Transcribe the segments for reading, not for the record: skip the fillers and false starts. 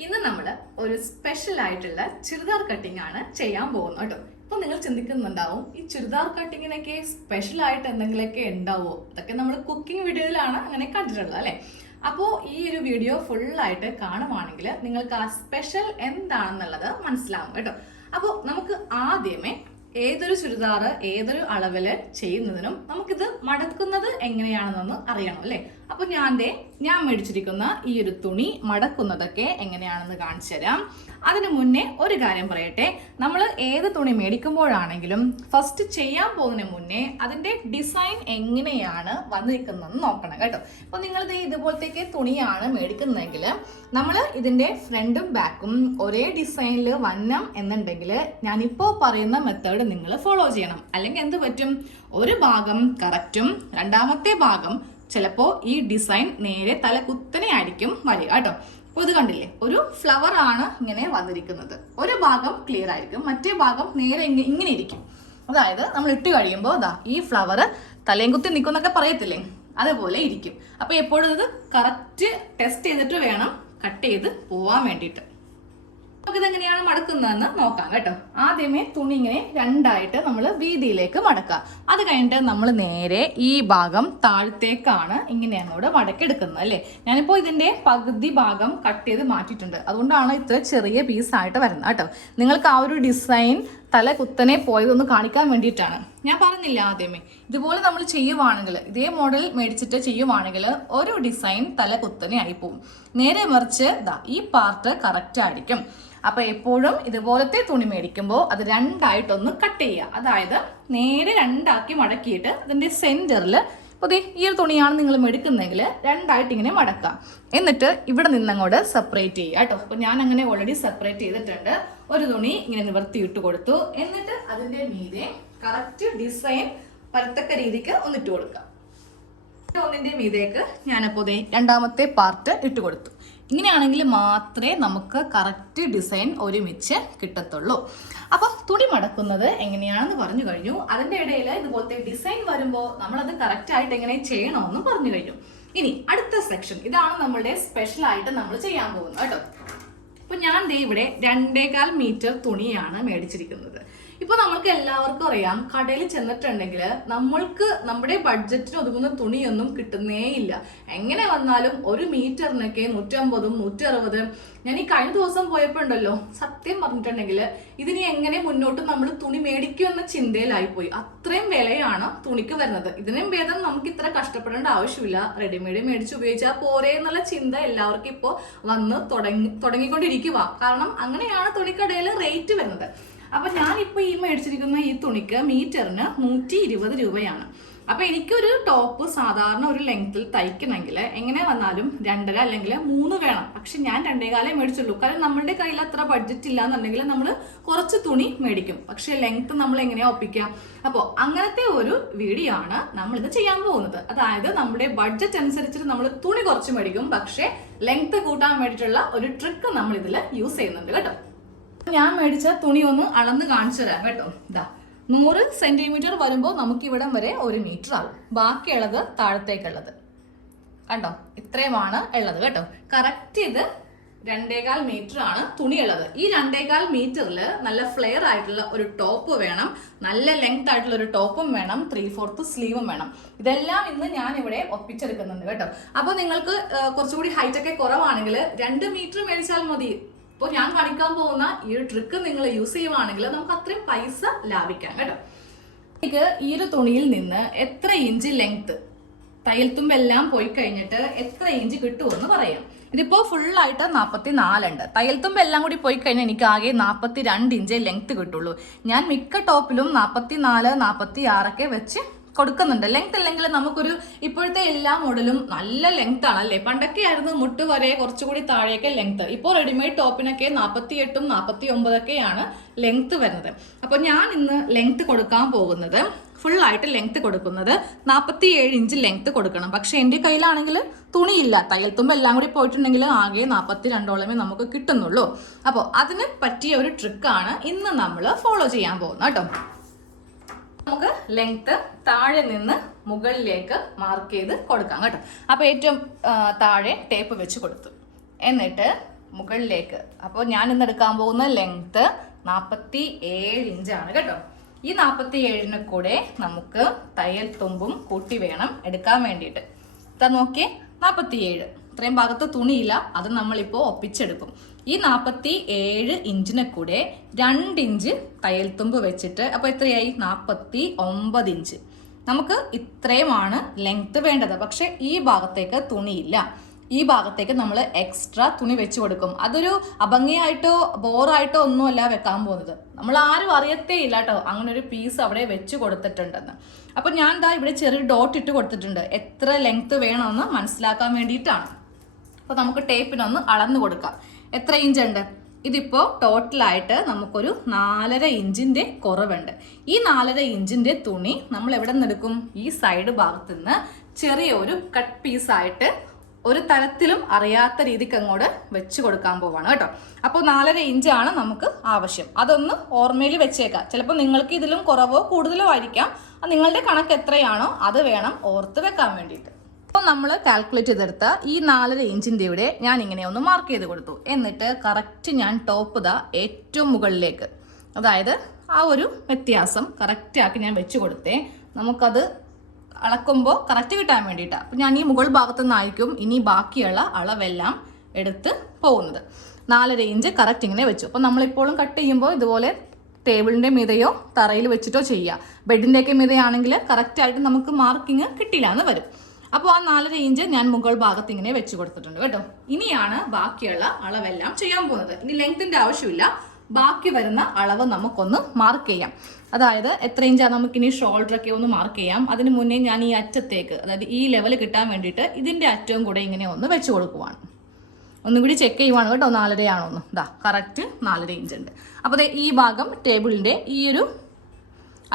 ഇന്ന് നമ്മൾ ഒരു സ്പെഷ്യൽ ആയിട്ടുള്ള ചുരിദാർ കട്ടിംഗ് ആണ് ചെയ്യാൻ പോകുന്നത് കേട്ടോ. ഇപ്പൊ നിങ്ങൾ ചിന്തിക്കുന്നുണ്ടാവും, ഈ ചുരിദാർ കട്ടിങ്ങിനൊക്കെ സ്പെഷ്യൽ ആയിട്ട് എന്തെങ്കിലുമൊക്കെ ഉണ്ടാവോ? അതൊക്കെ നമ്മൾ കുക്കിംഗ് വീഡിയോയിലാണ് അങ്ങനെ കണ്ടിട്ടുള്ളത് അല്ലെ. അപ്പോൾ ഈ ഒരു വീഡിയോ ഫുള്ളായിട്ട് കാണുവാണെങ്കിൽ നിങ്ങൾക്ക് ആ സ്പെഷ്യൽ എന്താണെന്നുള്ളത് മനസ്സിലാവും കേട്ടോ. അപ്പോൾ നമുക്ക് ആദ്യമേ ഏതൊരു ചുരിദാർ ഏതൊരു അളവില് ചെയ്യുന്നതിനും നമുക്കിത് മടക്കുന്നത് എങ്ങനെയാണെന്നൊന്ന് അറിയണം അല്ലെ. അപ്പൊ ഞാൻ മേടിച്ചിരിക്കുന്ന ഈ ഒരു തുണി മടക്കുന്നതൊക്കെ എങ്ങനെയാണെന്ന് കാണിച്ചു തരാം. അതിനു മുന്നേ ഒരു കാര്യം പറയട്ടെ, നമ്മൾ ഏത് തുണി മേടിക്കുമ്പോഴാണെങ്കിലും ഫസ്റ്റ് ചെയ്യാൻ പോകുന്നതിന് മുന്നേ അതിന്റെ ഡിസൈൻ എങ്ങനെയാണ് വന്നിരിക്കുന്നതെന്ന് നോക്കണം കേട്ടോ. അപ്പൊ നിങ്ങൾ ഇതുപോലത്തേക്ക് തുണിയാണ് മേടിക്കുന്നതെങ്കിൽ നമ്മൾ ഇതിന്റെ ഫ്രണ്ടും ബാക്കും ഒരേ ഡിസൈനിൽ വന്നം എന്നുണ്ടെങ്കിൽ ഞാനിപ്പോ പറയുന്ന മെത്തേഡ് നിങ്ങൾ ഫോളോ ചെയ്യണം. അല്ലെങ്കിൽ എന്ത് പറ്റും, ഒരു ഭാഗം കറക്റ്റും രണ്ടാമത്തെ ഭാഗം ചിലപ്പോൾ ഈ ഡിസൈൻ നേരെ തല കുത്തനെ ആയിരിക്കും വരിക കേട്ടോ. അപ്പോൾ ഇത് കണ്ടില്ലേ, ഒരു ഫ്ലവർ ആണ് ഇങ്ങനെ വന്നിരിക്കുന്നത്. ഒരു ഭാഗം ക്ലിയർ ആയിരിക്കും, മറ്റേ ഭാഗം നേരെ ഇങ്ങനെ ഇരിക്കും. അതായത് നമ്മൾ ഇട്ട് കഴിയുമ്പോൾ ഈ ഫ്ലവർ തലയും കുത്തി നിൽക്കുന്നൊക്കെ പറയത്തില്ലേ, അതുപോലെ ഇരിക്കും. അപ്പൊ എപ്പോഴും ഇത് കറക്റ്റ് ടെസ്റ്റ് ചെയ്തിട്ട് വേണം കട്ട് ചെയ്ത് പോവാൻ വേണ്ടിയിട്ട്. നമുക്കിത് എങ്ങനെയാണ് മടക്കുന്നതെന്ന് നോക്കാം കേട്ടോ. ആദ്യമേ തുണി ഇങ്ങനെ രണ്ടായിട്ട് നമ്മൾ വീതിയിലേക്ക് മടക്കുക. അത് കഴിഞ്ഞിട്ട് നമ്മൾ നേരെ ഈ ഭാഗം താഴത്തേക്കാണ് ഇങ്ങനെ അങ്ങോട്ട് മടക്കെടുക്കുന്നത് അല്ലേ. ഞാനിപ്പോൾ ഇതിന്റെ പകുതി ഭാഗം കട്ട് ചെയ്ത് മാറ്റിയിട്ടുണ്ട്, അതുകൊണ്ടാണ് ഇത്ര ചെറിയ പീസായിട്ട് വരുന്നത് കേട്ടോ. നിങ്ങൾക്ക് ആ ഒരു ഡിസൈൻ തല കുത്തനെ പോയതൊന്ന് കാണിക്കാൻ വേണ്ടിയിട്ടാണ്. ഞാൻ പറഞ്ഞില്ല ആദ്യമേ, ഇതുപോലെ നമ്മൾ ചെയ്യുവാണെങ്കിൽ, ഇതേ മോഡൽ മേടിച്ചിട്ട് ചെയ്യുവാണെങ്കിൽ ഒരു ഡിസൈൻ തല കുത്തനെ ആയി പോവും. നേരെ മറിച്ച് ഈ പാർട്ട് കറക്റ്റ് ആയിരിക്കും. അപ്പൊ എപ്പോഴും ഇതുപോലത്തെ തുണി മേടിക്കുമ്പോൾ അത് രണ്ടായിട്ടൊന്ന് കട്ട് ചെയ്യുക. അതായത് നേരെ രണ്ടാക്കി മടക്കിയിട്ട് അതിന്റെ സെന്ററിൽ പുതിയ ഈ ഒരു തുണിയാണ് നിങ്ങൾ എടുക്കുന്നതെങ്കിൽ രണ്ടായിട്ട് ഇങ്ങനെ മടക്കാം. എന്നിട്ട് ഇവിടെ നിന്നങ്ങോട്ട് സെപ്പറേറ്റ് ചെയ്യുക കേട്ടോ. അപ്പൊ ഞാൻ അങ്ങനെ ഓൾറെഡി സെപ്പറേറ്റ് ചെയ്തിട്ടുണ്ട്. ഒരു തുണി ഇങ്ങനെ നിവർത്തി ഇട്ട് കൊടുത്തു. എന്നിട്ട് അതിന്റെ മീതെ കറക്റ്റ് ഡിസൈൻ വരത്തക്ക രീതിക്ക് ഒന്നിട്ട് കൊടുക്കാം. ഒന്നിന്റെ മീതേക്ക് ഞാനപ്പോൾ രണ്ടാമത്തെ പാർട്ട് ഇട്ട് കൊടുത്തു. ഇങ്ങനെയാണെങ്കിൽ മാത്രമേ നമുക്ക് കറക്റ്റ് ഡിസൈൻ ഒരുമിച്ച് കിട്ടത്തുള്ളൂ. അപ്പൊ തുണി മടക്കുന്നത് എങ്ങനെയാണെന്ന് പറഞ്ഞു കഴിഞ്ഞു. അതിന്റെ ഇടയിൽ ഇതുപോലത്തെ ഡിസൈൻ വരുമ്പോൾ നമ്മളത് കറക്റ്റ് ആയിട്ട് എങ്ങനെ ചെയ്യണമെന്ന് പറഞ്ഞു കഴിഞ്ഞു. ഇനി അടുത്ത സെക്ഷൻ, ഇതാണ് നമ്മളുടെ സ്പെഷ്യൽ ആയിട്ട് നമ്മൾ ചെയ്യാൻ പോകുന്നത് കേട്ടോ. അപ്പൊ ഞാൻ ഇവിടെ 2.25 മീറ്റർ തുണിയാണ് മേടിച്ചിരിക്കുന്നത്. ഇപ്പൊ നമ്മൾക്ക് എല്ലാവർക്കും അറിയാം, കടയിൽ ചെന്നിട്ടുണ്ടെങ്കിൽ നമ്മൾക്ക് നമ്മുടെ ബഡ്ജറ്റിന് ഒതുങ്ങുന്ന തുണിയൊന്നും കിട്ടുന്നേ ഇല്ല. എങ്ങനെ വന്നാലും ഒരു മീറ്ററിനൊക്കെ 150, 160. ഞാൻ ഈ കഴിഞ്ഞ ദിവസം പോയപ്പോ ഉണ്ടല്ലോ, സത്യം പറഞ്ഞിട്ടുണ്ടെങ്കിൽ ഇതിനി എങ്ങനെ മുന്നോട്ട് നമ്മൾ തുണി മേടിക്കുമെന്ന ചിന്തയിലായിപ്പോയി. അത്രയും വിലയാണ് തുണിക്ക് വരുന്നത്. ഇതിനും ഭേദം നമുക്ക് ഇത്ര കഷ്ടപ്പെടേണ്ട ആവശ്യമില്ല, റെഡിമെയ്ഡ് മേടിച്ച് ഉപയോഗിച്ചാൽ പോരേ എന്നുള്ള ചിന്ത എല്ലാവർക്കും ഇപ്പോൾ വന്ന് തുടങ്ങിക്കൊണ്ടിരിക്കുക. കാരണം അങ്ങനെയാണ് തുണിക്കടയിൽ റേറ്റ് വരുന്നത്. അപ്പൊ ഞാനിപ്പോ ഈ മേടിച്ചിരിക്കുന്ന ഈ തുണിക്ക് മീറ്ററിന് 120 രൂപയാണ്. അപ്പൊ എനിക്കൊരു ടോപ്പ് സാധാരണ ഒരു ലെങ്ത്തിൽ തയ്ക്കണമെങ്കിൽ എങ്ങനെ വന്നാലും 2.5 അല്ലെങ്കിൽ 3 വേണം. പക്ഷെ ഞാൻ 2.25 മേടിച്ചുള്ളൂ. കാരണം നമ്മുടെ കയ്യിൽ അത്ര ബഡ്ജറ്റ് ഇല്ല എന്നുണ്ടെങ്കിൽ നമ്മൾ കുറച്ച് തുണി മേടിക്കും, പക്ഷെ ലെങ്ത് നമ്മൾ എങ്ങനെയാ ഒപ്പിക്കാം. അപ്പോൾ അങ്ങനത്തെ ഒരു വീഡിയോ ആണ് നമ്മൾ ഇത് ചെയ്യാൻ പോകുന്നത്. അതായത് നമ്മുടെ ബഡ്ജറ്റ് അനുസരിച്ചിട്ട് നമ്മൾ തുണി കുറച്ച് മേടിക്കും, പക്ഷെ ലെങ്ത് കൂട്ടാൻ വേണ്ടിയിട്ടുള്ള ഒരു ട്രിക്ക് നമ്മൾ ഇതിൽ യൂസ് ചെയ്യുന്നുണ്ട് കേട്ടോ. ഞാൻ മേടിച്ച തുണി ഒന്ന് അളന്ന് കാണിച്ചു തരാം കേട്ടോ. 100 സെന്റിമീറ്റർ വരുമ്പോൾ നമുക്ക് ഇവിടം വരെ 1 മീറ്റർ ആകും. ബാക്കിയുള്ളത് താഴത്തേക്കുള്ളത് കണ്ടോ, ഇത്രയുമാണ് ഉള്ളത് കേട്ടോ. കറക്റ്റ് ഇത് 2.25 മീറ്റർ ആണ് തുണി ഉള്ളത്. ഈ 2.25 മീറ്ററിൽ നല്ല ഫ്ലെയർ ആയിട്ടുള്ള ഒരു ടോപ്പ് വേണം, നല്ല ലെങ്ത് ആയിട്ടുള്ള ഒരു ടോപ്പും വേണം, 3/4 സ്ലീവും വേണം. ഇതെല്ലാം ഇന്ന് ഞാൻ ഇവിടെ ഒപ്പിച്ചെടുക്കുന്നുണ്ട് കേട്ടോ. അപ്പോൾ നിങ്ങൾക്ക് കുറച്ചുകൂടി ഹൈറ്റ് ഒക്കെ കുറവാണെങ്കിൽ 2 മീറ്റർ മേടിച്ചാൽ മതി. അപ്പോൾ ഞാൻ കാണിക്കാൻ പോകുന്ന ഈ ഒരു ട്രിക്ക് നിങ്ങൾ യൂസ് ചെയ്യുവാണെങ്കിൽ നമുക്ക് അത്രയും പൈസ ലാഭിക്കാം കേട്ടോ. എനിക്ക് ഈ ഒരു തുണിയിൽ നിന്ന് എത്ര ഇഞ്ച് ലെങ്ത്, തയ്യൽ തുമ്പെല്ലാം പോയി കഴിഞ്ഞിട്ട് എത്ര ഇഞ്ച് കിട്ടുമെന്ന് പറയാം. ഇതിപ്പോ ഫുള്ളായിട്ട് 44 ഉണ്ട്. തയ്യൽ തുമ്പ് എല്ലാം കൂടി പോയി കഴിഞ്ഞാൽ എനിക്ക് ആകെ 42 ഇഞ്ച് ലെങ്ത് കിട്ടുള്ളൂ. ഞാൻ മിക്ക ടോപ്പിലും 44, 46 ഒക്കെ വെച്ച് കൊടുക്കുന്നുണ്ട്. ലെങ്ത് അല്ലെങ്കിൽ നമുക്കൊരു, ഇപ്പോഴത്തെ എല്ലാ മോഡലും നല്ല ലെങ്ത് ആണല്ലേ. പണ്ടൊക്കെ ആയിരുന്നു മുട്ട് വരെ കുറച്ചുകൂടി താഴേക്ക് ലെങ്ത്. ഇപ്പോൾ റെഡിമെയ്ഡ് ടോപ്പിനൊക്കെ 48, 49 ലെങ്ത് വരുന്നത്. അപ്പൊ ഞാൻ ഇന്ന് ലെങ്ത് കൊടുക്കാൻ പോകുന്നത്, ഫുള്ളായിട്ട് ലെങ്ത് കൊടുക്കുന്നത് 47 ഇഞ്ച് ലെങ്ത് കൊടുക്കണം. പക്ഷെ എൻ്റെ കയ്യിലാണെങ്കിൽ തുണിയില്ല, തയ്യൽ തുമ്പ് എല്ലാം കൂടി പോയിട്ടുണ്ടെങ്കിൽ ആകെ 42 നമുക്ക് കിട്ടുന്നുള്ളൂ. അപ്പോൾ അതിന് പറ്റിയ ഒരു ട്രിക്കാണ് ഇന്ന് നമ്മൾ ഫോളോ ചെയ്യാൻ പോകുന്നത് കേട്ടോ. നമുക്ക് ലെങ്ത് താഴെ നിന്ന് മുകളിലേക്ക് മാർക്ക് ചെയ്ത് കൊടുക്കാം കേട്ടോ. അപ്പൊ ഏറ്റവും താഴെ ടേപ്പ് വെച്ച് കൊടുത്തു. എന്നിട്ട് മുകളിലേക്ക്. അപ്പോൾ ഞാൻ ഇന്ന് എടുക്കാൻ പോകുന്ന ലെങ്ത് 47 ഇഞ്ചാണ് കേട്ടോ. ഈ 47ന് കൂടെ നമുക്ക് തയ്യൽ തുമ്പും കൂട്ടി വേണം എടുക്കാൻ വേണ്ടിയിട്ട്. ഇതാ നോക്കിയേ, 47. ഇത്രയും ഭാഗത്ത് തുണിയില്ല, അത് നമ്മളിപ്പോൾ ഒപ്പിച്ചെടുക്കും. ഈ 47 ഇഞ്ചിനെ കൂടെ 2 ഇഞ്ച് തയ്യൽ തുമ്പ് വെച്ചിട്ട് അപ്പോൾ എത്രയായി? 49 ഇഞ്ച്. നമുക്ക് ഇത്രയുമാണ് ലെങ്ത് വേണ്ടത്. പക്ഷെ ഈ ഭാഗത്തേക്ക് തുണിയില്ല, ഈ ഭാഗത്തേക്ക് നമ്മൾ എക്സ്ട്രാ തുണി വെച്ച് കൊടുക്കും. അതൊരു അഭംഗിയായിട്ടോ ബോറായിട്ടോ ഒന്നുമല്ല വെക്കാൻ പോകുന്നത്. നമ്മൾ ആരും അറിയത്തേ ഇല്ല കേട്ടോ അങ്ങനെ ഒരു പീസ് അവിടെ വെച്ച് കൊടുത്തിട്ടുണ്ടെന്ന്. അപ്പൊ ഞാൻ ദാ ഇവിടെ ചെറിയ ഡോട്ട് ഇട്ട് കൊടുത്തിട്ടുണ്ട്, എത്ര ലെങ്ത് വേണമെന്ന് മനസ്സിലാക്കാൻ വേണ്ടിയിട്ടാണ്. അപ്പൊ നമുക്ക് ടേപ്പിനൊന്ന് അളന്ന് കൊടുക്കാം. എത്ര ഇഞ്ച് ഉണ്ട്? ഇതിപ്പോ ടോട്ടലായിട്ട് നമുക്കൊരു 4.5 ഇഞ്ചിന്റെ കുറവുണ്ട്. ഈ 4.5 ഇഞ്ചിന്റെ തുണി നമ്മൾ എവിടെ നിന്ന് എടുക്കും? ഈ സൈഡ് ഭാഗത്ത് നിന്ന് ചെറിയൊരു കട്ട് പീസായിട്ട് ഒരു തരത്തിലും അറിയാത്ത രീതിക്ക് അങ്ങോട്ട് വെച്ച് കൊടുക്കാൻ പോവാണ് കേട്ടോ. അപ്പോൾ 4.5 ഇഞ്ചാണ് നമുക്ക് ആവശ്യം. അതൊന്ന് ഓർമ്മയിൽ വെച്ചേക്കാം. ചിലപ്പോൾ നിങ്ങൾക്ക് ഇതിലും കുറവോ കൂടുതലോ ആയിരിക്കാം. നിങ്ങളുടെ കണക്ക് എത്രയാണോ അത് വേണം ഓർത്ത് വെക്കാൻ വേണ്ടിയിട്ട്. അപ്പോൾ നമ്മൾ കാൽക്കുലേറ്റ് ചെയ്തെടുത്ത ഈ 4.5 ഇഞ്ചിൻ്റെ ഇവിടെ ഞാൻ ഇങ്ങനെ ഒന്ന് മാർക്ക് ചെയ്ത് കൊടുത്തു. എന്നിട്ട് കറക്റ്റ് ഞാൻ ടോപ്പ് ഏറ്റവും മുകളിലേക്ക്, അതായത് ആ ഒരു വ്യത്യാസം കറക്റ്റാക്കി ഞാൻ വെച്ച് കൊടുത്തേ. നമുക്കത് അളക്കുമ്പോൾ കറക്റ്റ് കിട്ടാൻ വേണ്ടിയിട്ടാണ്. അപ്പം ഞാൻ ഈ മുകൾ ഭാഗത്തു നിന്നായിരിക്കും ഇനി ബാക്കിയുള്ള അളവെല്ലാം എടുത്ത് പോകുന്നത്. 4.5 ഇഞ്ച് കറക്റ്റ് ഇങ്ങനെ വെച്ചു. അപ്പോൾ നമ്മളിപ്പോഴും കട്ട് ചെയ്യുമ്പോൾ ഇതുപോലെ ടേബിളിൻ്റെ മീതയോ തറയിൽ വെച്ചിട്ടോ ചെയ്യുക. ബെഡിൻ്റെയൊക്കെ മീതയാണെങ്കിൽ കറക്റ്റായിട്ട് നമുക്ക് മാർക്കിങ് കിട്ടില്ല എന്ന് വരും. അപ്പോൾ ആ 4.5 ഇഞ്ച് ഞാൻ മുകൾ ഭാഗത്ത് ഇങ്ങനെ വെച്ച് കൊടുത്തിട്ടുണ്ട് കേട്ടോ. ഇനിയാണ് ബാക്കിയുള്ള അളവെല്ലാം ചെയ്യാൻ പോകുന്നത്. ഇനി ലെങ്ത്തിൻ്റെ ആവശ്യമില്ല, ബാക്കി വരുന്ന അളവ് നമുക്കൊന്ന് മാർക്ക് ചെയ്യാം. അതായത് എത്ര ഇഞ്ചാണ് നമുക്കിനി ഷോൾഡറൊക്കെ ഒന്ന് മാർക്ക് ചെയ്യാം. അതിന് മുന്നേ ഞാൻ ഈ അറ്റത്തേക്ക്, അതായത് ഈ ലെവൽ കിട്ടാൻ വേണ്ടിയിട്ട് ഇതിൻ്റെ അറ്റവും കൂടെ ഇങ്ങനെ ഒന്ന് വെച്ച് കൊടുക്കുവാണ്. ഒന്നും കൂടി ചെക്ക് ചെയ്യുവാണ് കേട്ടോ 4.5 ആണോ എന്ന്. ഇതാ കറക്റ്റ് 4.5 ഇഞ്ച് ഉണ്ട്. അപ്പോൾ ഈ ഭാഗം ടേബിളിൻ്റെ ഈ ഒരു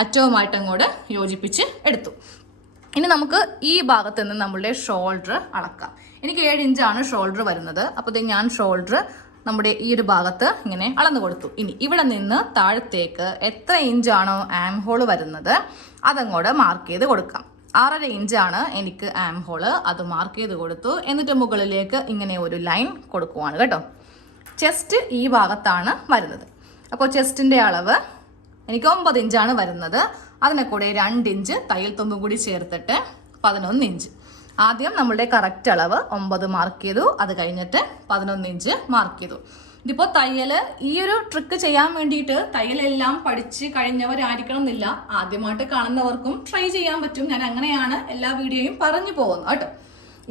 അറ്റവുമായിട്ട് അങ്ങോട്ട് യോജിപ്പിച്ച് എടുത്തു. ഇനി നമുക്ക് ഈ ഭാഗത്ത് നിന്ന് നമ്മളുടെ ഷോൾഡർ അളക്കാം. എനിക്ക് 7 ഇഞ്ചാണ് ഷോൾഡർ വരുന്നത്. അപ്പോൾ ഞാൻ ഷോൾഡർ നമ്മുടെ ഈ ഒരു ഭാഗത്ത് ഇങ്ങനെ അളന്നു കൊടുത്തു. ഇനി ഇവിടെ നിന്ന് താഴത്തേക്ക് എത്ര ഇഞ്ചാണോ ആം ഹോൾ വരുന്നത് അതങ്ങോട്ട് മാർക്ക് ചെയ്ത് കൊടുക്കാം. 6.5 ഇഞ്ചാണ് എനിക്ക് ആം ഹോള്, അത് മാർക്ക് ചെയ്ത് കൊടുത്തു. എന്നിട്ട് മുകളിലേക്ക് ഇങ്ങനെ ഒരു ലൈൻ കൊടുക്കുവാണ് കേട്ടോ. ചെസ്റ്റ് ഈ ഭാഗത്താണ് വരുന്നത്. അപ്പോൾ ചെസ്റ്റിൻ്റെ അളവ് എനിക്ക് 9 ഇഞ്ചാണ് വരുന്നത്. അതിനെ കൂടെ 2 ഇഞ്ച് തയ്യൽ തുമ്പും കൂടി ചേർത്തിട്ട് 11 ഇഞ്ച്. ആദ്യം നമ്മളുടെ കറക്റ്റ് അളവ് 9 മാർക്ക് ചെയ്തു, അത് കഴിഞ്ഞിട്ട് 11 ഇഞ്ച് മാർക്ക് ചെയ്തു. ഇതിപ്പോൾ തയ്യൽ ഈ ഒരു ട്രിക്ക് ചെയ്യാൻ വേണ്ടിയിട്ട് തയ്യലെല്ലാം പഠിച്ച് കഴിഞ്ഞവരായിരിക്കണം എന്നില്ല. ആദ്യമായിട്ട് കാണുന്നവർക്കും ട്രൈ ചെയ്യാൻ പറ്റും. ഞാൻ അങ്ങനെയാണ് എല്ലാ വീഡിയോയും പറഞ്ഞു പോകുന്നത് കേട്ടോ.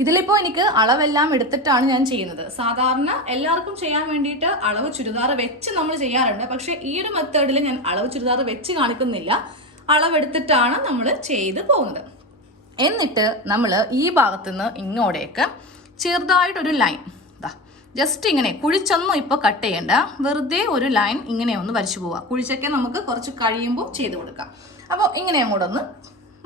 ഇതിലിപ്പോൾ എനിക്ക് അളവെല്ലാം എടുത്തിട്ടാണ് ഞാൻ ചെയ്യുന്നത്. സാധാരണ എല്ലാവർക്കും ചെയ്യാൻ വേണ്ടിയിട്ട് അളവ് ചുരിദാർ വെച്ച് നമ്മൾ ചെയ്യാറുണ്ട്. പക്ഷേ ഈ ഒരു മെത്തേഡിൽ ഞാൻ അളവ് ചുരിദാർ വെച്ച് കാണിക്കുന്നില്ല, അളവെടുത്തിട്ടാണ് നമ്മൾ ചെയ്ത് പോകുന്നത്. എന്നിട്ട് നമ്മൾ ഈ ഭാഗത്തു നിന്ന് ഇങ്ങോട്ടേക്ക് ചെറുതായിട്ടൊരു ലൈൻ, ജസ്റ്റ് ഇങ്ങനെ കുഴിച്ചൊന്നും ഇപ്പോൾ കട്ട് ചെയ്യേണ്ട, വെറുതെ ഒരു ലൈൻ ഇങ്ങനെ ഒന്ന് വരച്ചു പോവുക. കുഴിച്ചൊക്കെ നമുക്ക് കുറച്ച് കഴിയുമ്പോൾ ചെയ്ത് കൊടുക്കാം. അപ്പോൾ ഇങ്ങനെ അങ്ങോട്ടൊന്ന്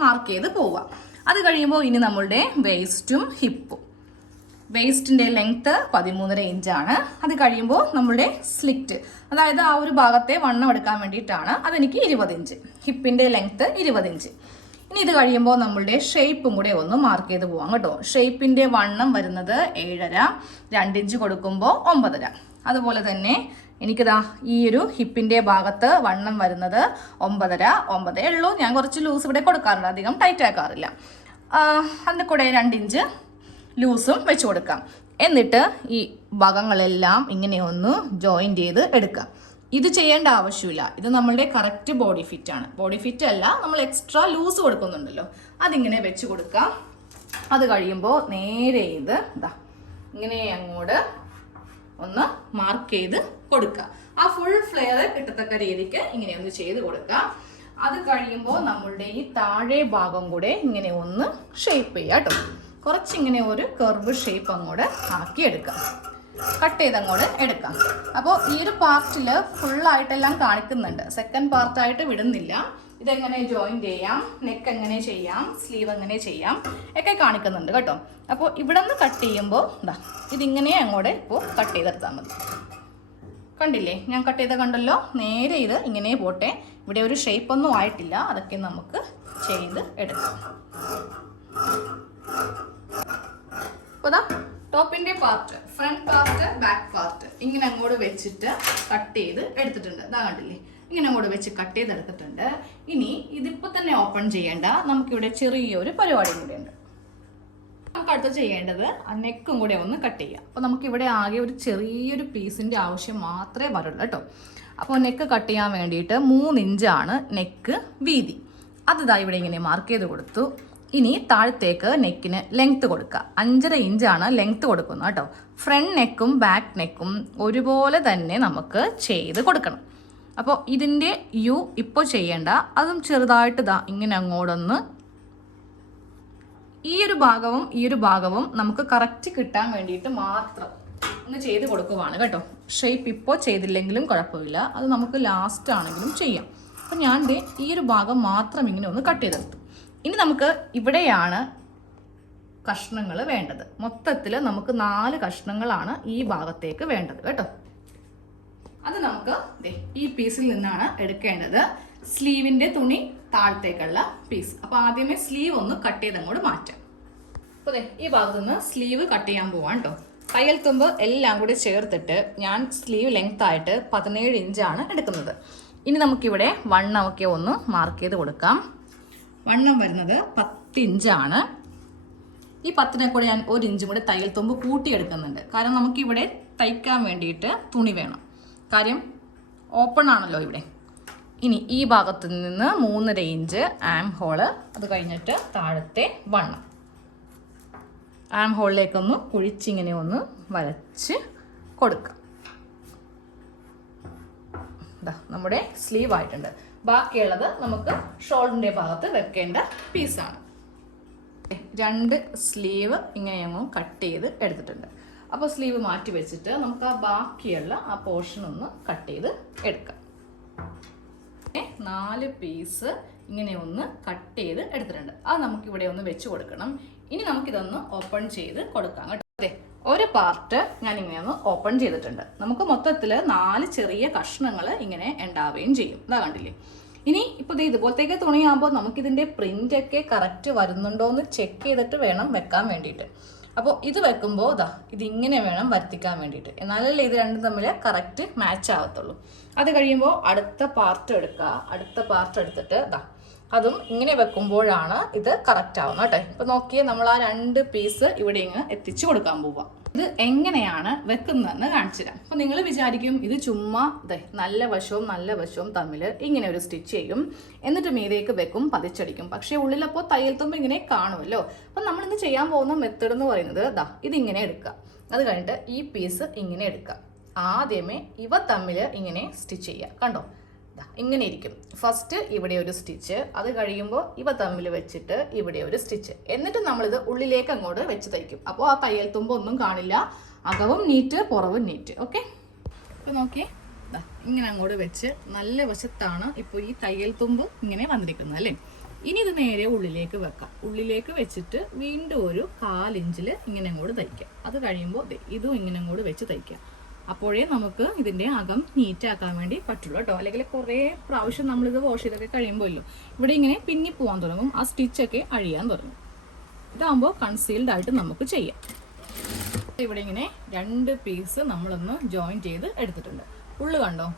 മാർക്ക് ചെയ്ത് പോവുക. അത് കഴിയുമ്പോൾ ഇനി നമ്മളുടെ വേസ്റ്റും ഹിപ്പും, വേസ്റ്റിൻ്റെ ലെങ്ത്ത് 13.5 ഇഞ്ചാണ്. അത് കഴിയുമ്പോൾ നമ്മളുടെ സ്ലിറ്റ്, അതായത് ആ ഒരു ഭാഗത്തെ വണ്ണം എടുക്കാൻ വേണ്ടിയിട്ടാണ്, അതെനിക്ക് 20 ഇഞ്ച്. ഹിപ്പിൻ്റെ length 20 inch. ഇനി ഇത് കഴിയുമ്പോൾ നമ്മളുടെ ഷേപ്പും കൂടെ ഒന്ന് മാർക്ക് ചെയ്ത് പോവാം കേട്ടോ. ഷേപ്പിൻ്റെ വണ്ണം വരുന്നത് 7.5, 2 ഇഞ്ച് കൊടുക്കുമ്പോൾ 9.5. അതുപോലെ തന്നെ എനിക്കിതാ ഈ ഒരു ഹിപ്പിൻ്റെ ഭാഗത്ത് വണ്ണം വരുന്നത് 9.5, 9 ഉള്ളൂ. ഞാൻ കുറച്ച് ലൂസ് ഇവിടെ കൊടുക്കാറുണ്ട്, അധികം ടൈറ്റ് ആക്കാറില്ല. അതിൻ്റെ കൂടെ 2 ഇഞ്ച് ലൂസും വെച്ച് കൊടുക്കാം. എന്നിട്ട് ഈ ഭാഗങ്ങളെല്ലാം ഇങ്ങനെ ഒന്ന് ജോയിൻ്റ് ചെയ്ത് എടുക്കാം. ഇത് ചെയ്യേണ്ട ആവശ്യമില്ല, ഇത് നമ്മളുടെ കറക്റ്റ് ബോഡി ഫിറ്റ് ആണ്. ബോഡി ഫിറ്റ് അല്ല, നമ്മൾ എക്സ്ട്രാ ലൂസ് കൊടുക്കുന്നുണ്ടല്ലോ, അതിങ്ങനെ വെച്ച് കൊടുക്കാം. അത് കഴിയുമ്പോൾ നേരെ ഇത് ഇതാ ഇങ്ങനെ അങ്ങോട്ട് ഒന്ന് മാർക്ക് ചെയ്ത് കൊടുക്കുക. ആ ഫുൾ ഫ്ലെയർ കിട്ടത്തക്ക രീതിക്ക് ഇങ്ങനെ ഒന്ന് ചെയ്ത് കൊടുക്കാം. അത് കഴിയുമ്പോൾ നമ്മളുടെ ഈ താഴെ ഭാഗം കൂടെ ഇങ്ങനെ ഒന്ന് ഷേപ്പ് ചെയ്യാം കേട്ടോ. കുറച്ചിങ്ങനെ ഒരു കർവ് ഷേപ്പ് അങ്ങോട്ട് ആക്കി എടുക്കാം, കട്ട് ചെയ്ത് അങ്ങോട്ട് എടുക്കാം. അപ്പോൾ ഈ ഒരു പാർട്ടിൽ ഫുള്ളായിട്ടെല്ലാം കാണിക്കുന്നുണ്ട്, സെക്കൻഡ് പാർട്ടായിട്ട് വിടുന്നില്ല. ഇതെങ്ങനെ ജോയിൻ ചെയ്യാം, നെക്ക് എങ്ങനെ ചെയ്യാം, സ്ലീവ് എങ്ങനെ ചെയ്യാം ഒക്കെ കാണിക്കുന്നുണ്ട് കേട്ടോ. അപ്പോൾ ഇവിടെ നിന്ന് കട്ട് ചെയ്യുമ്പോൾ ഇതാ ഇതിങ്ങനെ അങ്ങോട്ട് ഇപ്പോൾ കട്ട് ചെയ്തെടുത്താൽ മതി. കണ്ടില്ലേ, ഞാൻ കട്ട് ചെയ്ത കണ്ടല്ലോ. നേരെ ഇത് ഇങ്ങനെ പോട്ടെ. ഇവിടെ ഒരു ഷേപ്പ് ഒന്നും ആയിട്ടില്ല, അതൊക്കെ നമുക്ക് ചെയ്ത് എടുക്കാം. അപ്പോൾ ടോപ്പിൻ്റെ part front part back part ഇങ്ങനെ അങ്ങോട്ട് വെച്ചിട്ട് കട്ട് ചെയ്ത് എടുത്തിട്ടുണ്ട്. ഇതാ കണ്ടില്ലേ, ഇങ്ങനെ അങ്ങോട്ട് വെച്ച് കട്ട് ചെയ്തെടുത്തിട്ടുണ്ട്. ഇനി ഇതിപ്പോൾ തന്നെ ഓപ്പൺ ചെയ്യേണ്ട, നമുക്കിവിടെ ചെറിയൊരു പരിപാടി കൂടെ ഉണ്ട്. നമുക്ക് അടുത്ത് ചെയ്യേണ്ടത് ആ നെക്കും കൂടെ ഒന്ന് കട്ട് ചെയ്യാം. അപ്പോൾ നമുക്കിവിടെ ആകെ ഒരു ചെറിയൊരു പീസിൻ്റെ ആവശ്യം മാത്രമേ വരുള്ളൂ കേട്ടോ. അപ്പോൾ നെക്ക് കട്ട് ചെയ്യാൻ വേണ്ടിയിട്ട് 3 ഇഞ്ചാണ് നെക്ക് വീതി. അതിതാ ഇവിടെ ഇങ്ങനെ മാർക്ക് ചെയ്ത് കൊടുത്തു. ഇനി താഴത്തേക്ക് നെക്കിന് ലെങ്ത്ത് കൊടുക്കുക. 5.5 ഇഞ്ചാണ് ലെങ്ത്ത് കൊടുക്കുന്നത് കേട്ടോ. ഫ്രണ്ട് നെക്കും ബാക്ക് നെക്കും ഒരുപോലെ തന്നെ നമുക്ക് ചെയ്ത് കൊടുക്കണം. അപ്പോൾ ഇതിൻ്റെ യു ഇപ്പോൾ ചെയ്യേണ്ട, അതും ചെറുതായിട്ട് ഇതാ ഇങ്ങനെ അങ്ങോട്ടൊന്ന് ഈ ഒരു ഭാഗവും നമുക്ക് കറക്റ്റ് കിട്ടാൻ വേണ്ടിയിട്ട് മാത്രം ഒന്ന് ചെയ്ത് കൊടുക്കുവാണ് കേട്ടോ. ഷേപ്പ് ഇപ്പോൾ ചെയ്തില്ലെങ്കിലും കുഴപ്പമില്ല, അത് നമുക്ക് ലാസ്റ്റ് ആണെങ്കിലും ചെയ്യാം. അപ്പം ഞാൻ ഈ ഒരു ഭാഗം മാത്രം ഇങ്ങനെ ഒന്ന് കട്ട് ചെയ്തെടുത്തു. ഇനി നമുക്ക് ഇവിടെയാണ് കഷ്ണങ്ങൾ വേണ്ടത്. മൊത്തത്തിൽ നമുക്ക് 4 കഷ്ണങ്ങളാണ് ഈ ഭാഗത്തേക്ക് വേണ്ടത് കേട്ടോ. അത് നമുക്ക് ഈ പീസിൽ നിന്നാണ് എടുക്കേണ്ടത്. സ്ലീവിൻ്റെ തുണി താഴത്തേക്കുള്ള പീസ്. അപ്പോൾ ആദ്യമേ സ്ലീവ് ഒന്ന് കട്ട് ചെയ്ത് അങ്ങോട്ട് മാറ്റാം. അപ്പോൾ ഈ ഭാഗത്ത് നിന്ന് സ്ലീവ് കട്ട് ചെയ്യാൻ പോവാം കേട്ടോ. തയ്യൽ തുമ്പ് എല്ലാം കൂടി ചേർത്തിട്ട് ഞാൻ സ്ലീവ് ലെങ്ത് ആയിട്ട് 17 ഇഞ്ചാണ് എടുക്കുന്നത്. ഇനി നമുക്കിവിടെ വണ്ണമൊക്കെ ഒന്ന് മാർക്ക് ചെയ്ത് കൊടുക്കാം. വണ്ണം വരുന്നത് 10 ഇഞ്ചാണ്. ഈ 10നെ കൂടെ ഞാൻ 1 ഇഞ്ചും കൂടെ തയ്യൽ തുമ്പ് കൂട്ടിയെടുക്കുന്നുണ്ട്. കാരണം നമുക്കിവിടെ തയ്ക്കാൻ വേണ്ടിയിട്ട് തുണി വേണം. കാര്യം ഓപ്പൺ ആണല്ലോ ഇവിടെ. ഇനി ഈ ഭാഗത്ത് നിന്ന് 3.5 ഇഞ്ച് ആം ഹോള്, അത് കഴിഞ്ഞിട്ട് താഴത്തെ വണ്ണം. ആം ഹോളിലേക്കൊന്ന് കുഴിച്ചിങ്ങനെ ഒന്ന് വരച്ച് കൊടുക്കാം. നമ്മുടെ സ്ലീവ് ആയിട്ടുണ്ട്. ബാക്കിയുള്ളത് നമുക്ക് ഷോൾഡറിൻ്റെ ഭാഗത്ത് വെക്കേണ്ട പീസാണ്. 2 സ്ലീവ് ഇങ്ങനെയൊന്ന് കട്ട് ചെയ്ത് എടുത്തിട്ടുണ്ട്. അപ്പോൾ സ്ലീവ് മാറ്റി വെച്ചിട്ട് നമുക്ക് ആ ബാക്കിയുള്ള ആ പോർഷൻ ഒന്ന് കട്ട് ചെയ്ത് എടുക്കാം. 4 പീസ് ഇങ്ങനെ ഒന്ന് കട്ട് ചെയ്ത് എടുത്തിട്ടുണ്ട്. അത് നമുക്കിവിടെ ഒന്ന് വെച്ച് കൊടുക്കണം. ഇനി നമുക്കിതൊന്ന് ഓപ്പൺ ചെയ്ത് കൊടുക്കാം കേട്ടോ. ഒരു പാർട്ട് ഞാൻ ഇങ്ങനെ ഒന്ന് ഓപ്പൺ ചെയ്തിട്ടുണ്ട്. നമുക്ക് മൊത്തത്തിൽ 4 ചെറിയ കഷ്ണങ്ങൾ ഇങ്ങനെ ഉണ്ടാവുകയും ചെയ്യും. ഇതാ കണ്ടില്ലേ. ഇനി ഇപ്പോൾ ഇതുപോലത്തേക്ക് തുണിയാകുമ്പോൾ നമുക്കിതിൻ്റെ പ്രിൻ്റൊക്കെ കറക്റ്റ് വരുന്നുണ്ടോ എന്ന് ചെക്ക് ചെയ്തിട്ട് വേണം വെക്കാൻ വേണ്ടിയിട്ട്. അപ്പോൾ ഇത് വെക്കുമ്പോൾ ഇതിങ്ങനെ വേണം വരുത്തിക്കാൻ വേണ്ടിയിട്ട്. എന്നാലല്ലേ ഇത് രണ്ടും തമ്മിൽ കറക്റ്റ് മാച്ച് ആവത്തുള്ളൂ. അത് കഴിയുമ്പോൾ അടുത്ത പാർട്ട് എടുക്കുക. അടുത്ത പാർട്ട് എടുത്തിട്ട് അതും ഇങ്ങനെ വെക്കുമ്പോഴാണ് ഇത് കറക്റ്റ് ആവുന്നത് കേട്ടോ. ഇപ്പം നോക്കിയേ, നമ്മൾ ആ 2 പീസ് ഇവിടെ ഇങ്ങ് എത്തിച്ചു കൊടുക്കാൻ പോവാം. ഇത് എങ്ങനെയാണ് വെക്കുന്നതെന്ന് കാണിച്ചു തരാം. അപ്പം നിങ്ങൾ വിചാരിക്കും ഇത് ചുമ്മാ നല്ല വശവും തമ്മിൽ ഇങ്ങനെ ഒരു സ്റ്റിച്ച് ചെയ്യും, എന്നിട്ട് മീതേക്ക് വെക്കും, പതിച്ചടിക്കും. പക്ഷേ ഉള്ളിലപ്പോൾ തയ്യൽ തുമ്പ് ഇങ്ങനെ കാണുമല്ലോ. അപ്പം നമ്മളിന്ന് ചെയ്യാൻ പോകുന്ന മെത്തേഡ് എന്ന് പറയുന്നത് ഇതിങ്ങനെ എടുക്കുക. അത് കഴിഞ്ഞിട്ട് ഈ പീസ് ഇങ്ങനെ എടുക്കുക. ആദ്യമേ ഇവ തമ്മിൽ ഇങ്ങനെ സ്റ്റിച്ച് ചെയ്യുക. കണ്ടോ, ഇങ്ങനെ ഇരിക്കും. ഫസ്റ്റ് ഇവിടെ ഒരു സ്റ്റിച്ച്, അത് കഴിയുമ്പോൾ ഇവ തമ്മിൽ വെച്ചിട്ട് ഇവിടെ ഒരു സ്റ്റിച്ച്, എന്നിട്ട് നമ്മളിത് ഉള്ളിലേക്ക് അങ്ങോട്ട് വെച്ച് തയ്ക്കും. അപ്പോൾ ആ തയ്യൽ തുമ്പ് ഒന്നും കാണില്ല. അകവും നീറ്റ്, പുറവും നീറ്റ്. ഓക്കെ, അപ്പോൾ നോക്കിയേ, ഇങ്ങനെ അങ്ങോട്ട് വെച്ച് നല്ല വശത്താണ് ഇപ്പോൾ ഈ തയ്യൽ തുമ്പ് ഇങ്ങനെ വന്നിരിക്കുന്നത് അല്ലേ. ഇനി ഇത് നേരെ ഉള്ളിലേക്ക് വെക്കാം. ഉള്ളിലേക്ക് വെച്ചിട്ട് വീണ്ടും ഒരു 1/4 ഇഞ്ചിൽ ഇങ്ങനെ അങ്ങോട്ട് തയ്ക്കാം. അത് കഴിയുമ്പോൾ ഇതും ഇങ്ങനെ അങ്ങോട്ട് വെച്ച് തയ്ക്കാം. അപ്പോഴേ നമുക്ക് ഇതിൻ്റെ അകം നീറ്റാക്കാൻ വേണ്ടി പറ്റുള്ളൂ കേട്ടോ. അല്ലെങ്കിൽ കുറേ പ്രാവശ്യം നമ്മളിത് വാഷ് ചെയ്തൊക്കെ കഴിയുമ്പോഴല്ലോ ഇവിടെ ഇങ്ങനെ പിന്നി പോകാൻ തുടങ്ങും, ആ സ്റ്റിച്ചൊക്കെ അഴിയാൻ തുടങ്ങും. ഇതാകുമ്പോൾ കൺസീൽഡ് ആയിട്ട് നമുക്ക് ചെയ്യാം. ഇവിടെ ഇങ്ങനെ 2 പീസ് നമ്മളൊന്ന് ജോയിൻ ചെയ്ത് എടുത്തിട്ടുണ്ട്. ഉള്ളു കണ്ടോ,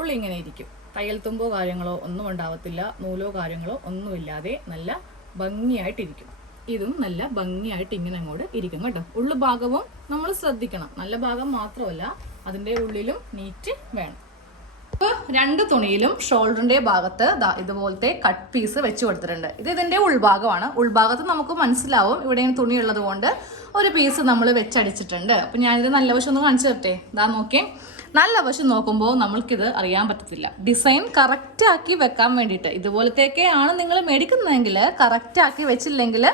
ഉള്ളി ഇങ്ങനെ ഇരിക്കും. തയ്യൽ തുമ്പോ കാര്യങ്ങളോ ഒന്നും ഉണ്ടാവത്തില്ല, നൂലോ കാര്യങ്ങളോ ഒന്നുമില്ലാതെ നല്ല ഭംഗിയായിട്ടിരിക്കും. ഇതും നല്ല ഭംഗിയായിട്ട് ഇങ്ങനെ അങ്ങോട്ട് ഇരിക്കും കേട്ടോ. ഉള്ളു ഭാഗവും നമ്മൾ ശ്രദ്ധിക്കണം. നല്ല ഭാഗം മാത്രമല്ല, അതിൻ്റെ ഉള്ളിലും നീറ്റ് വേണം. അപ്പോൾ 2 തുണിയിലും ഷോൾഡറിൻ്റെ ഭാഗത്ത് ഇതുപോലത്തെ കട്ട് പീസ് വെച്ച് കൊടുത്തിട്ടുണ്ട്. ഇത് ഇതിൻ്റെ ഉൾഭാഗമാണ്. ഉൾഭാഗത്ത് നമുക്ക് മനസ്സിലാവും ഇവിടെ തുണി ഉള്ളത് കൊണ്ട് ഒരു പീസ് നമ്മൾ വെച്ചടിച്ചിട്ടുണ്ട്. അപ്പം ഞാനിത് നല്ല വശം ഒന്ന് കാണിച്ചു തരട്ടെ. നോക്കിയേ, നല്ല വശം നോക്കുമ്പോൾ നമ്മൾക്കിത് അറിയാൻ പറ്റത്തില്ല. ഡിസൈൻ കറക്റ്റാക്കി വെക്കാൻ വേണ്ടിയിട്ട് ഇതുപോലത്തേക്കാണ് നിങ്ങൾ മേടിക്കുന്നതെങ്കിൽ കറക്റ്റാക്കി വെച്ചില്ലെങ്കിൽ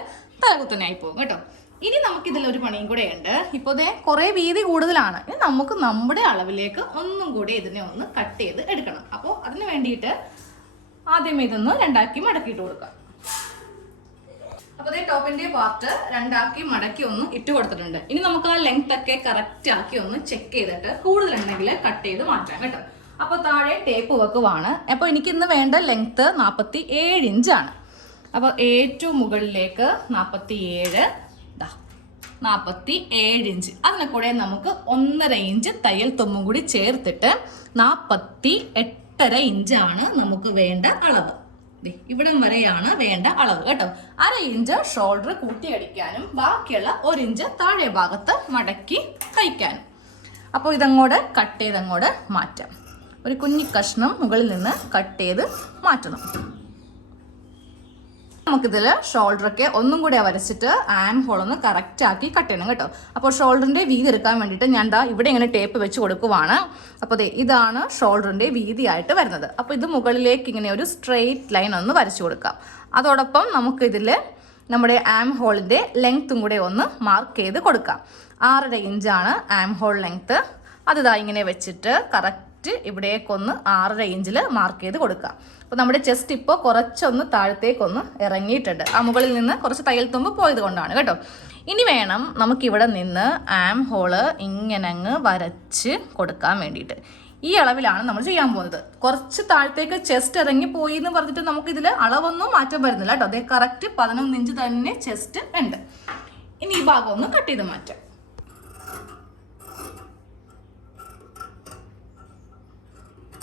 തലകുത്തനായി പോകും കേട്ടോ. ഇനി നമുക്കിതിലൊരു പണിയും കൂടെ ഉണ്ട്. ഇപ്പോൾ കുറേ വീതി കൂടുതലാണ്. ഇനി നമുക്ക് നമ്മുടെ അളവിലേക്ക് ഒന്നും കൂടി ഇതിനെ ഒന്ന് കട്ട് ചെയ്ത് എടുക്കണം. അപ്പോൾ അതിന് വേണ്ടിയിട്ട് ആദ്യം ഇതൊന്ന് 2ആക്കി മടക്കിയിട്ട് കൊടുക്കാം. അപ്പോൾ ടോപ്പിന്റെ പാർട്ട് 2ആക്കി മടക്കി ഒന്ന് ഇട്ട് കൊടുത്തിട്ടുണ്ട്. ഇനി നമുക്ക് ആ ലെങ്ത് ഒക്കെ കറക്റ്റ് ആക്കി ഒന്ന് ചെക്ക് ചെയ്തിട്ട് കൂടുതലുണ്ടെങ്കിൽ കട്ട് ചെയ്ത് മാറ്റാം കേട്ടോ. അപ്പോൾ താഴെ ടേപ്പ് വെക്കുവാണ്. അപ്പോൾ എനിക്കിന്ന് വേണ്ട ലെങ്ത് 47 ഇഞ്ചാണ്. അപ്പോൾ ഏറ്റവും മുകളിലേക്ക് 47, 47 ഇഞ്ച്. അതിനെ കൂടെ നമുക്ക് 1.5 ഇഞ്ച് തയ്യൽ തുമ്പും കൂടി ചേർത്തിട്ട് 48.5 ഇഞ്ചാണ് നമുക്ക് വേണ്ട അളവ്. ഇവിടം വരെയാണ് വേണ്ട അളവ് കേട്ടോ. 1/2 ഇഞ്ച് ഷോൾഡർ കൂട്ടിയടിക്കാനും ബാക്കിയുള്ള 1 ഇഞ്ച് താഴെ ഭാഗത്ത് മടക്കി തയ്ക്കാനും. അപ്പോൾ ഇതങ്ങോട്ട് കട്ട് ചെയ്തങ്ങോട്ട് മാറ്റാം. ഒരു കുഞ്ഞി കഷ്ണം മുകളിൽ നിന്ന് കട്ട് ചെയ്ത് മാറ്റണം. നമുക്കിതിൽ ഷോൾഡറൊക്കെ ഒന്നും കൂടെ വരച്ചിട്ട് ആം ഹോൾ ഒന്ന് കറക്റ്റ് ആക്കി കട്ട് ചെയ്യണം കേട്ടോ. അപ്പോൾ ഷോൾഡറിൻ്റെ വീതി എടുക്കാൻ വേണ്ടിയിട്ട് ഞാൻ ഇവിടെ ഇങ്ങനെ ടേപ്പ് വെച്ച് കൊടുക്കുവാണ്. അപ്പോൾ ഇതാണ് ഷോൾഡറിൻ്റെ വീതിയായിട്ട് വരുന്നത്. അപ്പോൾ ഇത് മുകളിലേക്ക് ഇങ്ങനെ ഒരു സ്ട്രെയിറ്റ് ലൈൻ ഒന്ന് വരച്ചു കൊടുക്കാം. അതോടൊപ്പം നമുക്കിതിൽ നമ്മുടെ ആം ഹോളിൻ്റെ ലെങ്ത്തും കൂടെ ഒന്ന് മാർക്ക് ചെയ്ത് കൊടുക്കാം. 6.5 ഇഞ്ചാണ് ആം ഹോൾ ലെങ്ത്ത്. അത് ഇങ്ങനെ വെച്ചിട്ട് കറക്റ്റ് ഇവിടേക്കൊന്ന് 6.5 ഇഞ്ചിൽ മാർക്ക് ചെയ്ത് കൊടുക്കാം. അപ്പോൾ നമ്മുടെ ചെസ്റ്റ് ഇപ്പോൾ കുറച്ചൊന്ന് താഴത്തേക്കൊന്ന് ഇറങ്ങിയിട്ടുണ്ട്. ആ മുകളിൽ നിന്ന് കുറച്ച് തയ്യൽ തുമ്പ് പോയത് കൊണ്ടാണ് കേട്ടോ. ഇനി വേണം നമുക്കിവിടെ നിന്ന് ആം ഹോള് ഇങ്ങനെ അങ്ങ് വരച്ച് കൊടുക്കാൻ വേണ്ടിയിട്ട്. ഈ അളവിലാണ് നമ്മൾ ചെയ്യാൻ പോകുന്നത്. കുറച്ച് താഴത്തേക്ക് ചെസ്റ്റ് ഇറങ്ങി പോയി എന്ന് പറഞ്ഞിട്ട് നമുക്കിതിൽ അളവൊന്നും മാറ്റം വരുന്നില്ല കേട്ടോ. അതേ കറക്റ്റ് 11 ഇഞ്ച് തന്നെ ചെസ്റ്റ് ഉണ്ട്. ഇനി ഈ ഭാഗം ഒന്ന് കട്ട് ചെയ്ത് മാറ്റാം.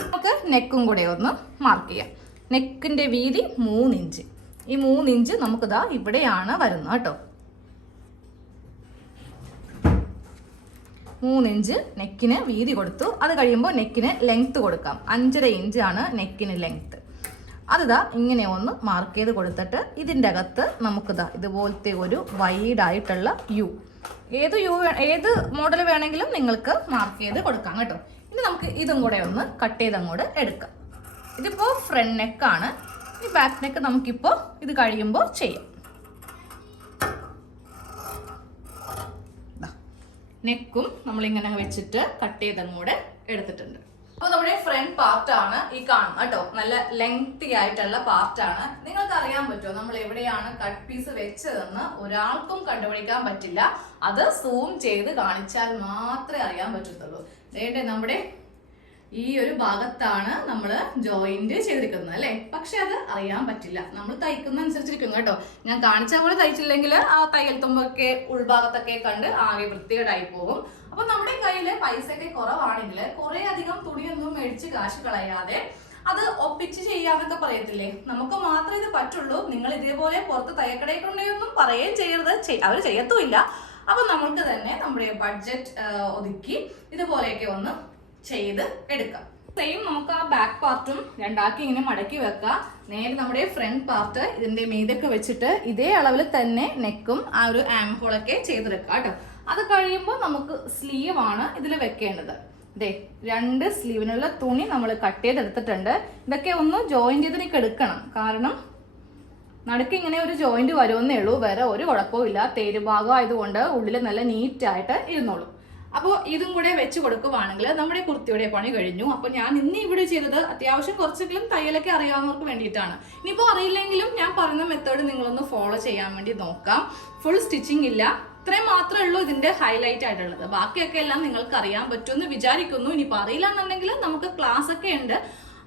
നമുക്ക് നെക്കും കൂടെ ഒന്ന് മാർക്ക് ചെയ്യാം. നെക്കിൻ്റെ വീതി 3 ഇഞ്ച്. ഈ 3 ഇഞ്ച് നമുക്കിതാ ഇവിടെയാണ് വരുന്നത് കേട്ടോ. 3 ഇഞ്ച് നെക്കിന് വീതി കൊടുത്തു. അത് കഴിയുമ്പോൾ നെക്കിന് ലെങ്ത്ത് കൊടുക്കാം. 5.5 ഇഞ്ചാണ് നെക്കിന് ലെങ്ത്ത്. അതിതാ ഇങ്ങനെ ഒന്ന് മാർക്ക് ചെയ്ത് കൊടുത്തിട്ട് ഇതിൻ്റെ അകത്ത് നമുക്കിതാ ഇതുപോലത്തെ ഒരു വൈഡായിട്ടുള്ള യു, ഏത് മോഡൽ വേണമെങ്കിലും നിങ്ങൾക്ക് മാർക്ക് ചെയ്ത് കൊടുക്കാം കേട്ടോ. ഇനി നമുക്ക് ഇതും കൂടെ ഒന്ന് കട്ട് ചെയ്ത് അങ്ങോട്ട് എടുക്കാം. ഇതിപ്പോൾ ഫ്രണ്ട് നെക്കാണ്. ഈ ബാക്ക് നെക്ക് നമുക്കിപ്പോൾ ഇത് കഴിയുമ്പോൾ ചെയ്യാം. നെക്കും നമ്മളിങ്ങനെ വെച്ചിട്ട് കട്ട് ചെയ്ത് അങ്ങോട്ട് എടുത്തിട്ടുണ്ട്. അപ്പോൾ നമ്മുടെ ഫ്രണ്ട് പാർട്ടാണ് ഈ കാണുന്നത് കേട്ടോ. നല്ല ലെങ്തി ആയിട്ടുള്ള പാർട്ടാണ്. നിങ്ങൾക്ക് അറിയാൻ പറ്റുമോ നമ്മൾ എവിടെയാണ് കട്ട് പീസ് വെച്ചതെന്ന്? ഒരാൾക്കും കണ്ടുപിടിക്കാൻ പറ്റില്ല. അത് സൂം ചെയ്ത് കാണിച്ചാൽ മാത്രമേ അറിയാൻ പറ്റത്തുള്ളൂ. അതേണ്ടേ നമ്മുടെ ഈ ഒരു ഭാഗത്താണ് നമ്മൾ ജോയിന്റ് ചെയ്തിരിക്കുന്നത് അല്ലേ. പക്ഷെ അത് അറിയാൻ പറ്റില്ല. നമ്മൾ തയ്ക്കുന്ന അനുസരിച്ചിരിക്കും കേട്ടോ. ഞാൻ കാണിച്ച പോലെ തയ്ച്ചില്ലെങ്കിൽ ആ തയ്യൽ തുമ്പൊക്കെ ഉൾഭാഗത്തൊക്കെ കണ്ട് ആകെ വൃത്തികേടായി പോകും. അപ്പൊ നമ്മുടെ കയ്യിൽ പൈസയൊക്കെ കുറവാണെങ്കിൽ കുറെ അധികം തുണിയൊന്നും മേടിച്ച് കാശ് കളയാതെ അത് ഒപ്പിച്ച് ചെയ്യാന്നൊക്കെ പറയത്തില്ലേ, നമുക്ക് മാത്രമേ ഇത് പറ്റുള്ളൂ. നിങ്ങൾ ഇതേപോലെ പുറത്ത് തയ്യക്കടയിൽ കൊണ്ടൊന്നും പറയുകയും ചെയ്യരുത്, അവർ ചെയ്യത്തുമില്ല. അപ്പൊ നമ്മൾക്ക് തന്നെ നമ്മുടെ ബഡ്ജറ്റ് ഒതുക്കി ഇതുപോലെയൊക്കെ ഒന്ന് ചെയ്ത് എടുക്കാം. സെയിം നമുക്ക് ആ ബാക്ക് പാർട്ടും രണ്ടാക്കി ഇങ്ങനെ മടക്കി വെക്കാം. നേരെ നമ്മുടെ ഫ്രണ്ട് പാർട്ട് ഇതിന്റെ മീതൊക്കെ വെച്ചിട്ട് ഇതേ അളവിൽ തന്നെ നെക്കും ആ ഒരു ആം ഹോളൊക്കെ ചെയ്തെടുക്കാം കേട്ടോ. അത് കഴിയുമ്പോൾ നമുക്ക് സ്ലീവ് ആണ് ഇതിൽ വെക്കേണ്ടത്. ദേ 2 സ്ലീവിനുള്ള തുണി നമ്മൾ കട്ട് ചെയ്തെടുത്തിട്ടുണ്ട്. ഇതൊക്കെ ഒന്ന് ജോയിന്റ് ചെയ്തിട്ട് എടുക്കണം. കാരണം നടുക്ക് ഇങ്ങനെ ഒരു ജോയിന്റ് വരുമെന്നേ ഉള്ളൂ, വേറെ ഒരു കുഴപ്പവും ഇല്ല. തേരുഭാഗം ആയതുകൊണ്ട് ഉള്ളിൽ നല്ല നീറ്റായിട്ട് ഇരുന്നോളൂ. അപ്പോൾ ഇതും കൂടെ വെച്ച് കൊടുക്കുവാണെങ്കിൽ നമ്മുടെ കുർത്തിയുടെ പണി കഴിഞ്ഞു. അപ്പോൾ ഞാൻ ഇന്ന് ഇവിടെ ചെയ്തത് അത്യാവശ്യം കുറച്ചെങ്കിലും തയ്യലൊക്കെ അറിയാവുന്നവർക്ക് വേണ്ടിയിട്ടാണ്. ഇനിയിപ്പോൾ അറിയില്ലെങ്കിലും ഞാൻ പറയുന്ന മെത്തേഡ് നിങ്ങളൊന്ന് ഫോളോ ചെയ്യാൻ വേണ്ടി നോക്കാം. ഫുൾ സ്റ്റിച്ചിങ് ഇല്ല, ഇത്രയും മാത്രമേ ഉള്ളൂ ഇതിന്റെ ഹൈലൈറ്റ് ആയിട്ടുള്ളത്. ബാക്കിയൊക്കെ എല്ലാം നിങ്ങൾക്ക് അറിയാൻ പറ്റുമെന്ന് വിചാരിക്കുന്നു. ഇനിയിപ്പോൾ അറിയില്ല എന്നുണ്ടെങ്കിൽ നമുക്ക് ക്ലാസ് ഒക്കെ ഉണ്ട്,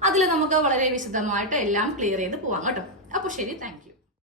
അതിൽ നമുക്ക് വളരെ വിശദമായിട്ട് എല്ലാം ക്ലിയർ ചെയ്ത് പോവാം കേട്ടോ. അപ്പോൾ ശരി, താങ്ക് യു.